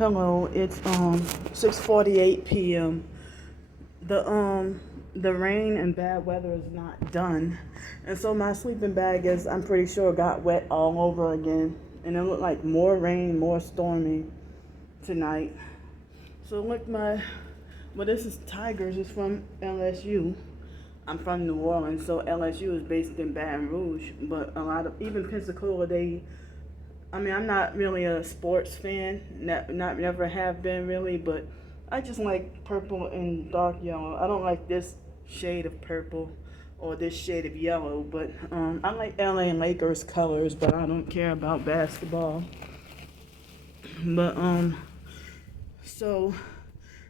Hello, it's 6:48 p.m. The rain and bad weather is not done. And so my sleeping bag is, I'm pretty sure, got wet all over again. And it looked like more rain, more stormy tonight. So look, this is Tigers. It's from LSU. I'm from New Orleans, so LSU is based in Baton Rouge. But a lot of, even Pensacola, I'm not really a sports fan, never have been really, but I just like purple and dark yellow. I don't like this shade of purple or this shade of yellow, but I like LA Lakers colors, but I don't care about basketball. But so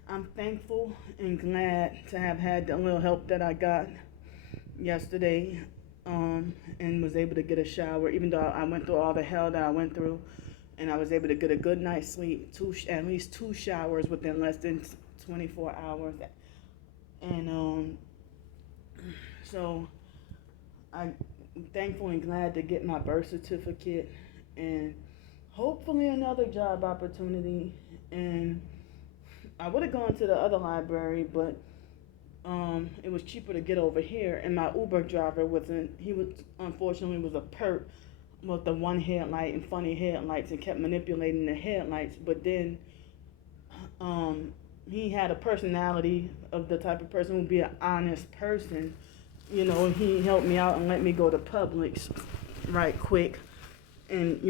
I'm thankful and glad to have had the little help that I got yesterday, and was able to get a shower, even though I went through all the hell that I went through, and I was able to get a good night's sleep, at least two showers within less than 24 hours, and so I'm thankful and glad to get my birth certificate, and hopefully another job opportunity, and I would have gone to the other library, but it was cheaper to get over here, and my Uber driver unfortunately was a perp with the one headlight and funny headlights and kept manipulating the headlights, but then he had a personality of the type of person who would be an honest person. He helped me out and let me go to Publix right quick, and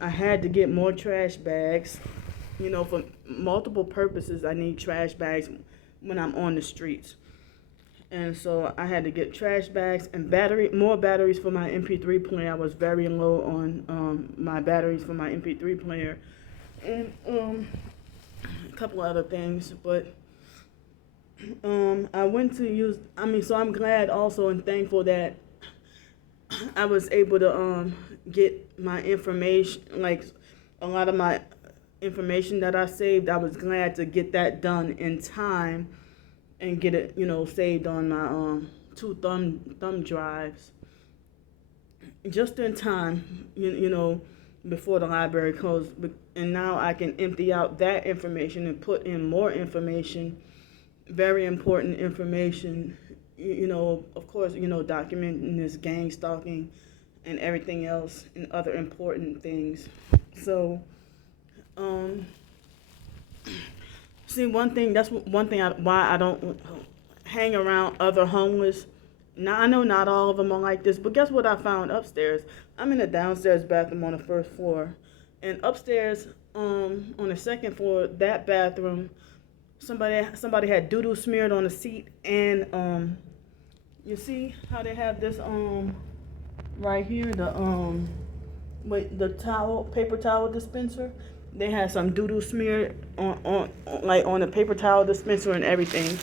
I had to get more trash bags. For multiple purposes, I need trash bags when I'm on the streets. And so I had to get trash bags and more batteries for my MP3 player. I was very low on my batteries for my MP3 player, and a couple of other things. But I went to use. So I'm glad also and thankful that I was able to get my information, like a lot of my information that I saved. I was glad to get that done in time and get it, saved on my two thumb drives, just in time, before the library closed. And now I can empty out that information and put in more information, very important information. Of course, documenting this gang stalking and everything else and other important things. So, see, that's one thing why I don't hang around other homeless. Now, I know not all of them are like this, but guess what I found upstairs? I'm in a downstairs bathroom on the first floor. And upstairs, on the second floor, that bathroom, somebody had doo-doo smeared on the seat. And you see how they have this right here, the paper towel dispenser? They had some doo-doo smeared on the paper towel dispenser and everything.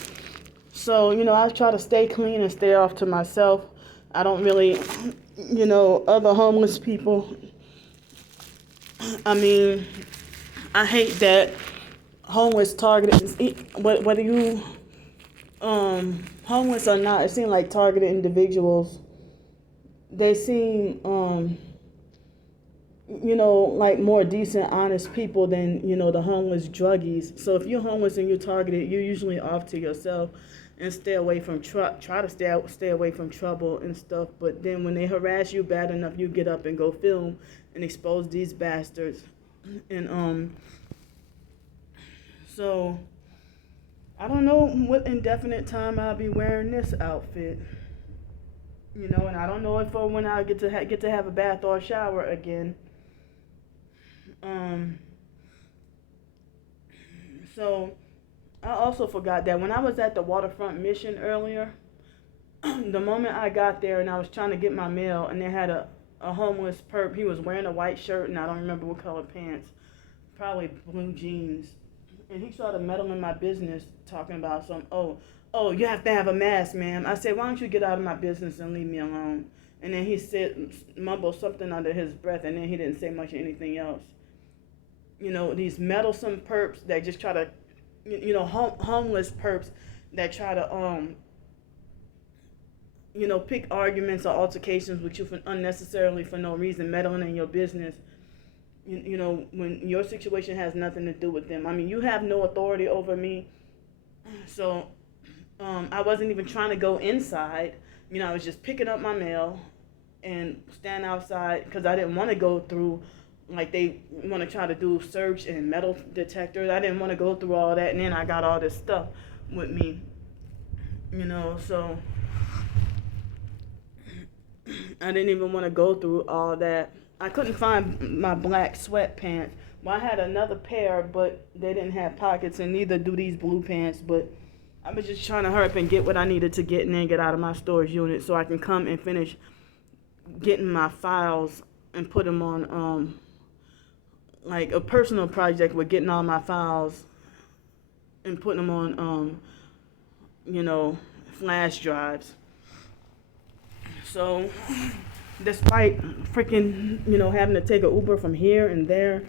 So, I try to stay clean and stay off to myself. I don't really, other homeless people. I hate that homeless targeted, whether you homeless or not, it seems like targeted individuals. They seem like more decent, honest people than, the homeless druggies. So if you're homeless and you're targeted, you're usually off to yourself and stay away from try to stay away from trouble and stuff. But then when they harass you bad enough, you get up and go film and expose these bastards. And so I don't know what indefinite time I'll be wearing this outfit. And I don't know if when I get to have a bath or a shower again. So I also forgot that when I was at the waterfront mission earlier, the moment I got there and I was trying to get my mail, and they had a homeless perp. He was wearing a white shirt and I don't remember what color pants, probably blue jeans, and he started meddling in my business, talking about you have to have a mask, ma'am. I said, why don't you get out of my business and leave me alone? And then he mumbled something under his breath, and then he didn't say much of anything else. These meddlesome perps that just try to, homeless perps that try to, pick arguments or altercations with you unnecessarily for no reason, meddling in your business. You know, when your situation has nothing to do with them. I mean, you have no authority over me. So I wasn't even trying to go inside. You know, I was just picking up my mail and stand outside because I didn't want to go through, like, they want to try to do search and metal detectors. I didn't want to go through all that, and then I got all this stuff with me, you know, so I didn't even want to go through all that. I couldn't find my black sweatpants. Well, I had another pair, but they didn't have pockets, and neither do these blue pants, but I was just trying to hurry up and get what I needed to get and then get out of my storage unit so I can come and finish getting my files and put them on, like, a personal project with getting all my files and putting them on, you know, flash drives. So, despite freaking, you know, having to take an Uber from here and there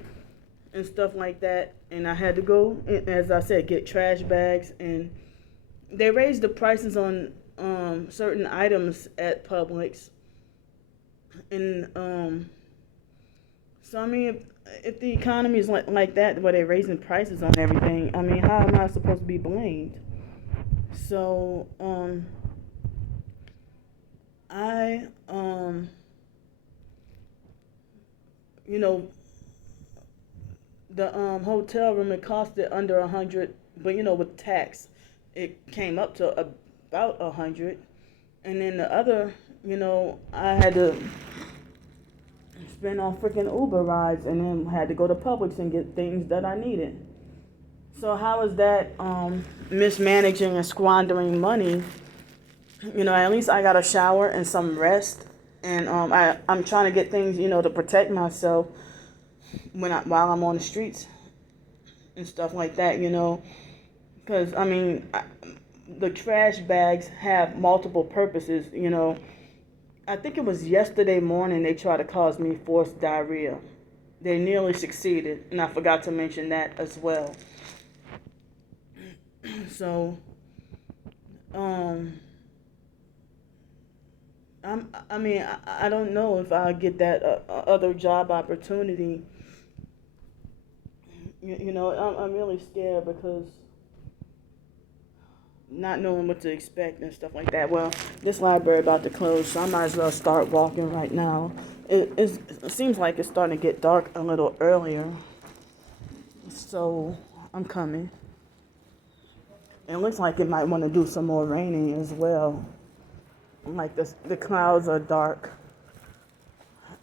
and stuff like that, and I had to go, as I said, get trash bags, and they raised the prices on certain items at Publix. And so I mean, if the economy is like that, where they're raising prices on everything, I mean, how am I supposed to be blamed? So I you know, the hotel room, it costed under $100, but you know, with tax it came up to about $100. And then the other, you know, I had to spend on freaking Uber rides, and then had to go to Publix and get things that I needed. So how is that mismanaging and squandering money? You know, at least I got a shower and some rest, and I'm trying to get things, you know, to protect myself while I'm on the streets and stuff like that, you know, because I mean, the trash bags have multiple purposes, you know. I think it was yesterday morning they tried to cause me forced diarrhea. They nearly succeeded, and I forgot to mention that as well. So, I mean, I don't know if I'll get that other job opportunity. You know, I'm really scared because not knowing what to expect and stuff like that. Well, this library about to close, so I might as well start walking right now. It seems like it's starting to get dark a little earlier, so I'm coming. It looks like it might want to do some more raining as well. Like the clouds are dark,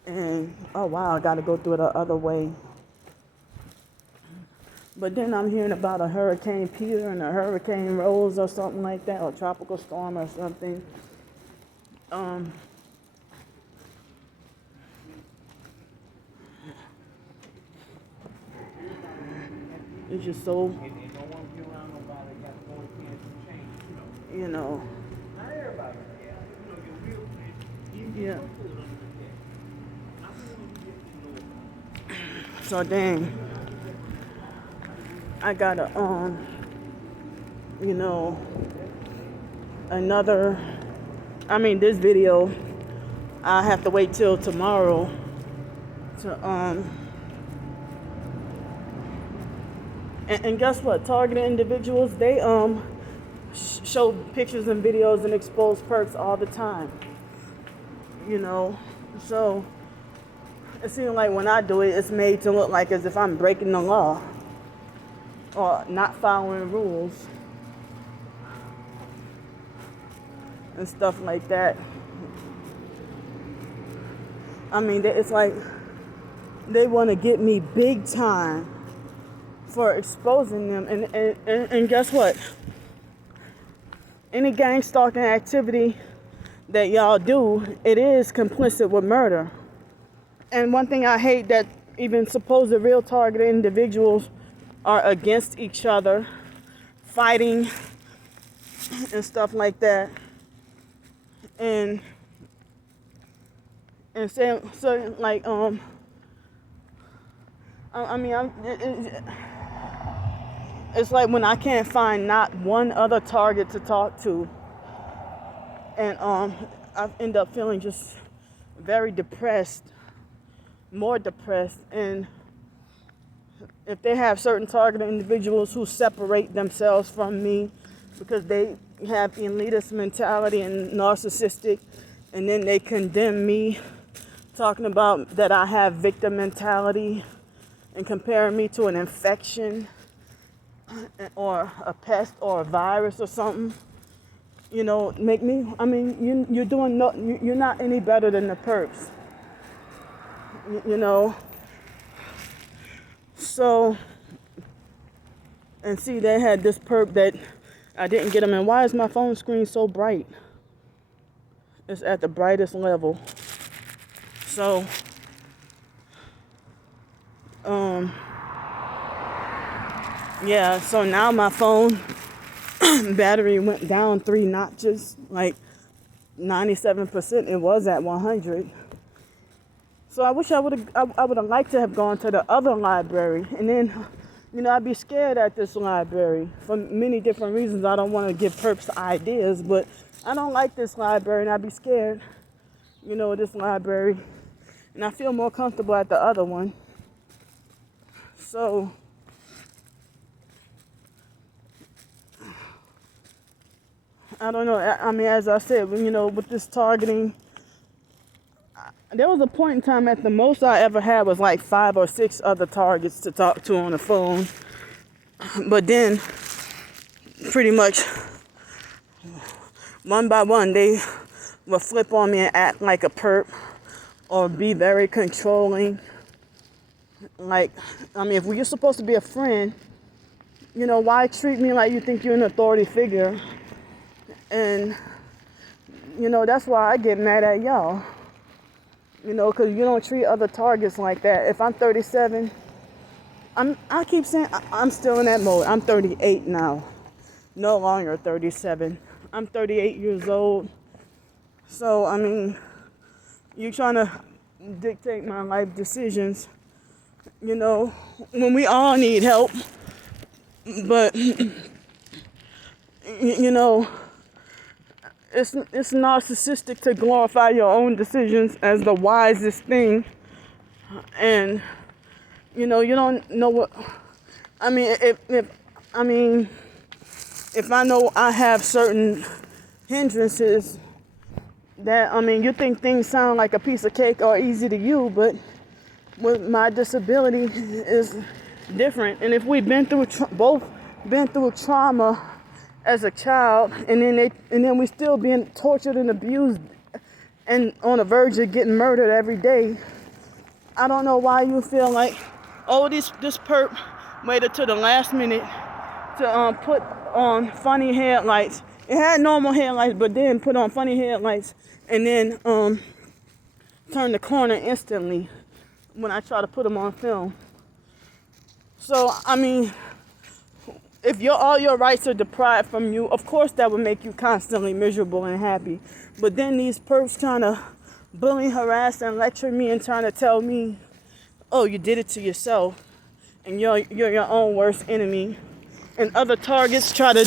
and oh wow, I got to go through the other way. But then I'm hearing about a Hurricane Peter and a Hurricane Rose or something like that, or tropical storm or something. It's just so, you know. Yeah. So dang, I gotta you know, this video I have to wait till tomorrow to and guess what? Targeted individuals, they show pictures and videos and expose perks all the time. You know, so it seems like when I do it, it's made to look like as if I'm breaking the law or not following rules and stuff like that. I mean, it's like they want to get me big time for exposing them. And guess what? Any gang stalking activity that y'all do, it is complicit with murder. And one thing I hate, that even supposed real targeted individuals are against each other, fighting and stuff like that. And saying, so like, it's like when I can't find not one other target to talk to, and I end up feeling just very depressed, more depressed, and if they have certain targeted individuals who separate themselves from me because they have elitist mentality and narcissistic, and then they condemn me, talking about that I have victim mentality and comparing me to an infection or a pest or a virus or something, make me, you're doing no, you're not any better than the perps, So, and see, they had this perp that I didn't get them. And why is my phone screen so bright? It's at the brightest level. So, yeah, so now my phone battery went down 3 notches, like 97%. It was at 100. So I wish I would have liked to have gone to the other library. And then, I'd be scared at this library for many different reasons. I don't want to give perps ideas, but I don't like this library, and I'd be scared, of this library. And I feel more comfortable at the other one. So, I don't know. As I said, with this targeting, there was a point in time at the most I ever had was like 5 or 6 other targets to talk to on the phone. But then, pretty much, one by one, they would flip on me and act like a perp or be very controlling. Like, if you're supposed to be a friend, why treat me like you think you're an authority figure? And, that's why I get mad at y'all. Because you don't treat other targets like that. If I'm 37, I keep saying I'm still in that mode. I'm 38 now, no longer 37. I'm 38 years old. So, you trying to dictate my life decisions, when we all need help. But, it's narcissistic to glorify your own decisions as the wisest thing. And, you don't know what, if I know I have certain hindrances that, you think things sound like a piece of cake or easy to you, but with my disability is different. And if we've been through, both been through trauma as a child, and then we still being tortured and abused and on the verge of getting murdered every day, I don't know why you feel like, this perp waited to the last minute to put on funny headlights. It had normal headlights, but then put on funny headlights, and then turn the corner instantly when I try to put them on film. So, if all your rights are deprived from you, of course that would make you constantly miserable and happy. But then these perps trying to bully, harass, and lecture me and trying to tell me, oh, you did it to yourself, and you're your own worst enemy. And other targets try to,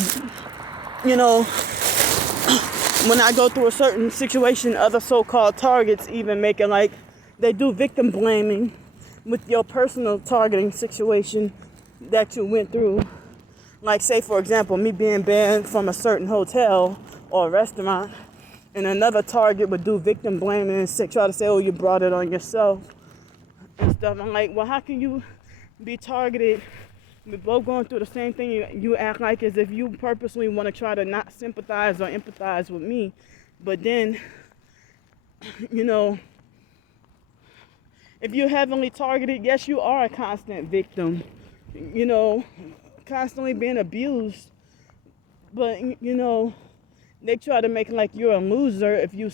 when I go through a certain situation, other so-called targets even make it like they do victim blaming with your personal targeting situation that you went through. Like, say, for example, me being banned from a certain hotel or restaurant, and another target would do victim blaming and try to say, oh, you brought it on yourself and stuff. I'm like, well, how can you be targeted? We're both going through the same thing. You act like as if you purposely want to try to not sympathize or empathize with me. But then, if you're heavily targeted, yes, you are a constant victim. Constantly being abused, but they try to make like you're a loser if you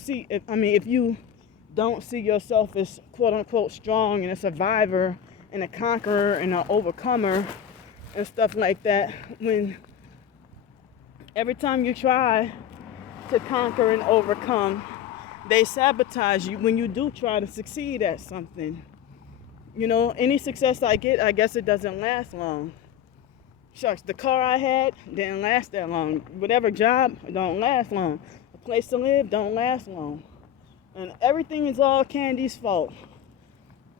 don't see yourself as quote unquote strong and a survivor and a conqueror and an overcomer and stuff like that, when every time you try to conquer and overcome, they sabotage you when you do try to succeed at something. Any success I get, I guess it doesn't last long. Shucks, the car I had didn't last that long. Whatever job, don't last long. A place to live don't last long. And everything is all Candy's fault.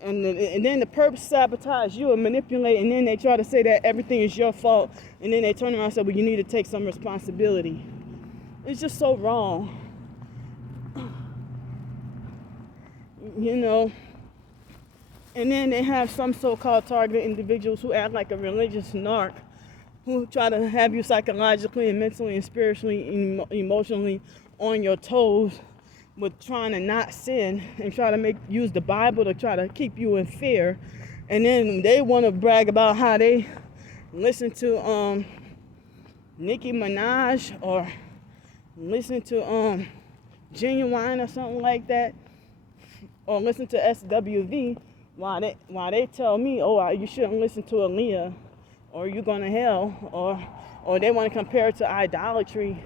And then the perps sabotage you and manipulate, and then they try to say that everything is your fault, and then they turn around and say, well, you need to take some responsibility. It's just so wrong. You know, and then they have some so-called targeted individuals who act like a religious narc, who try to have you psychologically and mentally and spiritually, emotionally on your toes with trying to not sin and try to use the Bible to try to keep you in fear. And then they want to brag about how they listen to Nicki Minaj or listen to Genuine or something like that, or listen to SWV, while they tell me, oh, you shouldn't listen to Aaliyah, or you're going to hell, or they want to compare it to idolatry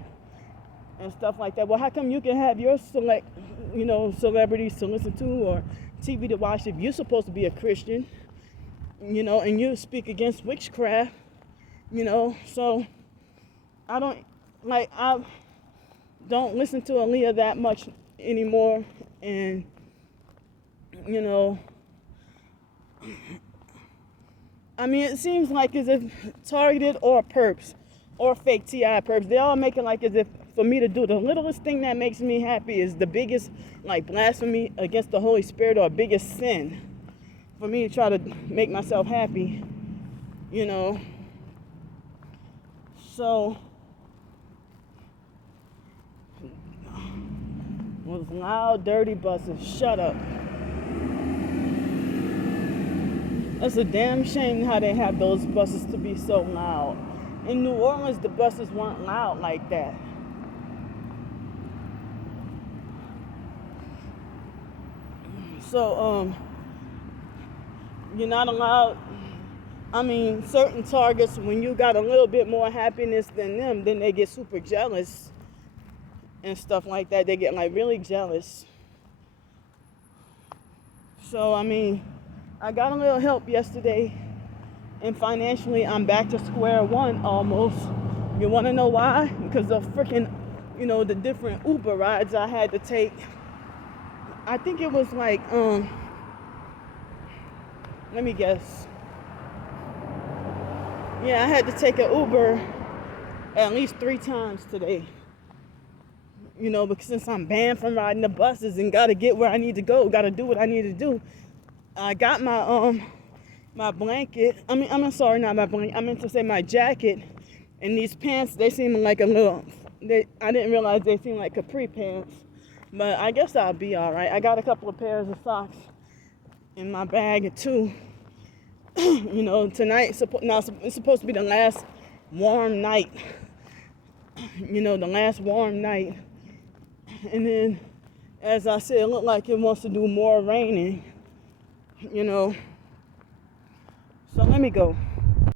and stuff like that. Well, how come you can have your celebrities to listen to or TV to watch if you're supposed to be a Christian, and you speak against witchcraft, So I don't listen to Aaliyah that much anymore, and I mean, it seems like as if targeted or perps or fake TI perps, they all make it like as if for me to do the littlest thing that makes me happy is the biggest, like, blasphemy against the Holy Spirit or biggest sin for me to try to make myself happy, So, those loud, dirty buses, shut up. It's a damn shame how they have those buses to be so loud. In New Orleans, the buses weren't loud like that. So, you're not allowed, certain targets, when you got a little bit more happiness than them, then they get super jealous and stuff like that. They get, really jealous. So, I got a little help yesterday, and financially, I'm back to square one almost. You want to know why? Because of freaking, the different Uber rides I had to take. I think it was let me guess. Yeah, I had to take an Uber at least 3 times today. Because since I'm banned from riding the buses and got to get where I need to go, got to do what I need to do, I got my my blanket. I'm sorry, not my blanket. I meant to say my jacket. And these pants, they seem like a little, I didn't realize they seemed like capri pants. But I guess I'll be all right. I got a couple of pairs of socks in my bag too. Tonight, it's supposed to be the last warm night. The last warm night. And then, as I said, it looked like it wants to do more raining. So let me go.